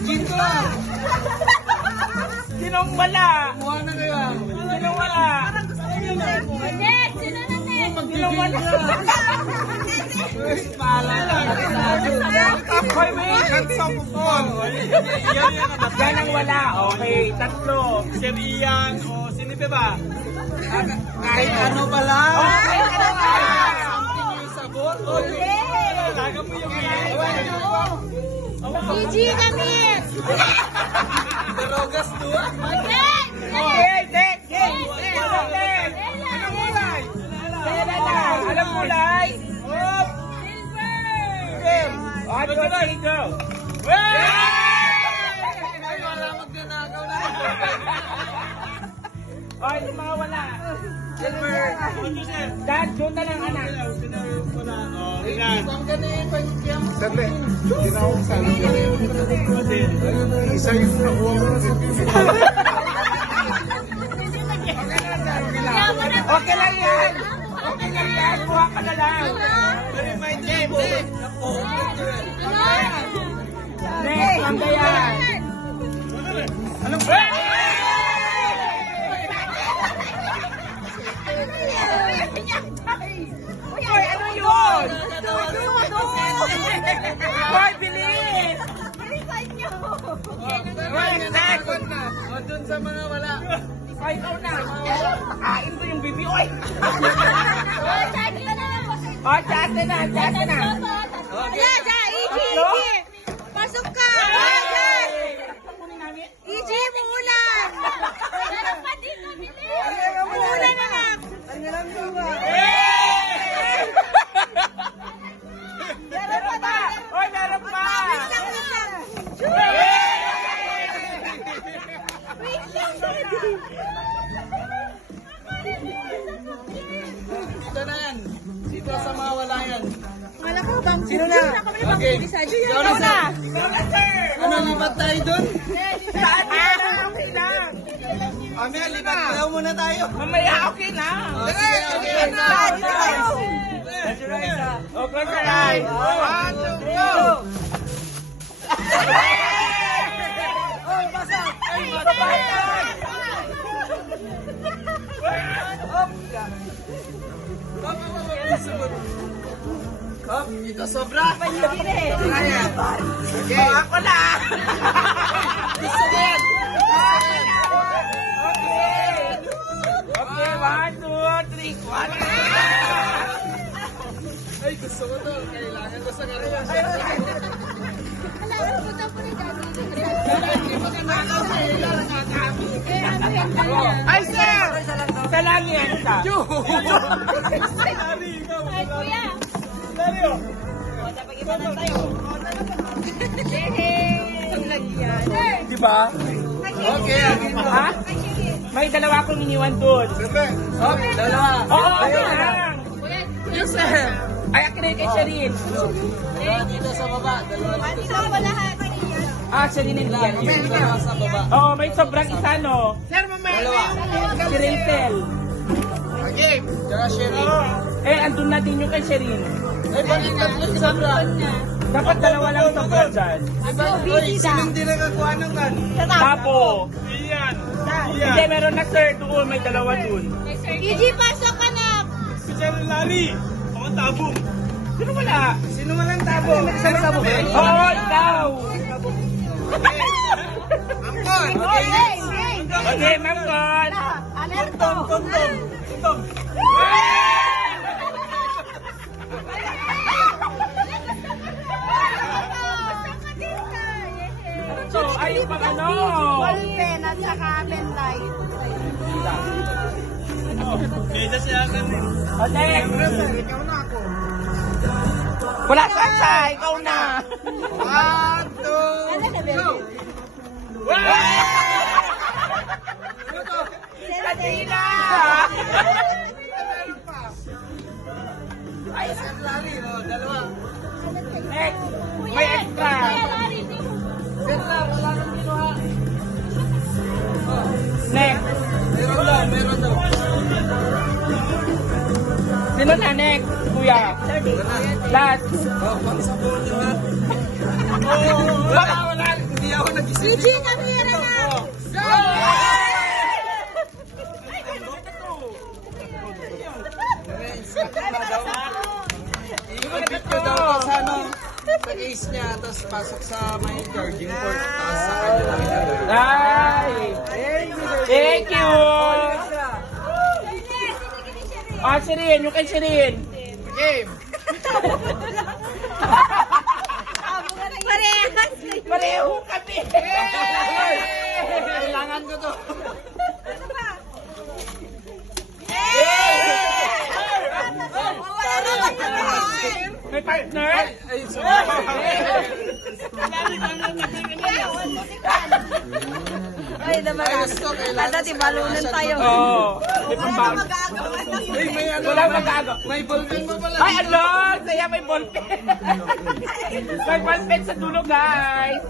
Gin ko lang. Sinong wala? Kumuha na kayo ah. Sinong wala? Next! Sino na next? Sinong wala? Ako'y may kagsapupon. Yan ang wala. Okay, tatlo. Sir Ian o sinipe ba? Kahit ano pala. Okay, ano ba? Something yung sagot. Talaga mo yung PG kami! Darogas doon. Next! Okay, next. Anong next? Anong kulay? Pera na. Anong kulay? Silver. 1, 2, 3, go. Ay, wala magnanakaw na. Okay, yung mga wala. Silver. Dad, doon na lang anak. Ang ganun pa yung Sandali, tinawag sa akin. Isa yung nakuha mo. Okay lang yan. Okay lang yan. Kuha ka na lang. Next, lang yan. Anong ba? Hoy, ano yun? Hoy, bilis! Hoy, next! O, dun sa mga wala. Hoy, ikaw na. Kain ko yung bibi. Hoy! Oh, chate na, chate na. Wala, EG! Tatlo? Pasok ka! EG, muulan! Muulan na lang! Meron pa! Hoy, meron pa! Ito na yan. Dito sa mga wala yan. Wala ko bang Sino na? Okay. Ikaw na! Ikaw na, sir! Ano, lipat tayo dun? Saan ka na? Okay na. Mamaya, lipat tayo muna tayo. Mamaya, okay na. Sige, okay. Okay, sir. 1, 2, go! Oy, basa! Ay, Hop, ito sobra. Okay. Ako na. Gusto ko yan. Okay. Okay, 1, 2, 3, 4. Ay, gusto ko to. Kailangan ko sa karawan. Ay, sir! Sa lang yan, sa. Ay, kuya! Di ba? Okay, Ha? May dalawa akong iniwan doon. Okay, dalawa. Oo, okay lang. Yes, sir. Ay, akin na kay Sherin. Dalawa dito sa baba. Dalawa dito sa Ah, Sherin and Lian. dalawa sa baba. Oo, may sobrang isa, no? Dalawa. Si Rentel. Okay. Tsaka Sherry. Eh, andun na din yung kay Sherin. Ay, bakit tatlo sobra? Dapat dalawa lang sobra dyan. Uy, sinong di nakakuha ng kan? Tapo. Iyan. Hindi, meron na, sir. Doon, may dalawa doon. EG, pasok ka na! Si Jerry Larry. Ako tabong. Sino wala? Sino man ang tabong? Sino tabong? Oo, ikaw. Angkon. Okay, Mangkon. Alerto! Tuntong. So, ayun pang ano. Ballpen at saka pen light. Medyo siya kan eh. O, next. Ikaw na ako. Wala sa ikaw na. 1, 2, go! Kanina. Ay, Sir Larry, dalawa. Next. May extra. Sir Larry, wala kang ginawa. Next. Meron daw. Sino na next, kuya? Last. Pang-sabon nyo ha. Baka wala, hindi ako nagising. Gigi, kamera na! I-picture daw ko sa ano, sa case niya, tapos pasok sa may charging port, tapos sa kanya. Ay! Thank you! Ah, Shirin, yung kay Shirin. Game! Parehas! Pareho kami! Kailangan ko to. May partner? Ay, sorry. Ay, naman Ay, gusto, kailangan Dati balunan tayo. Oo. May pambag. Ay, may ano. Walang mag-agaw. May ballpen pa pala. Ay, ano? Saya may ballpen. May ballpen sa dulo, guys.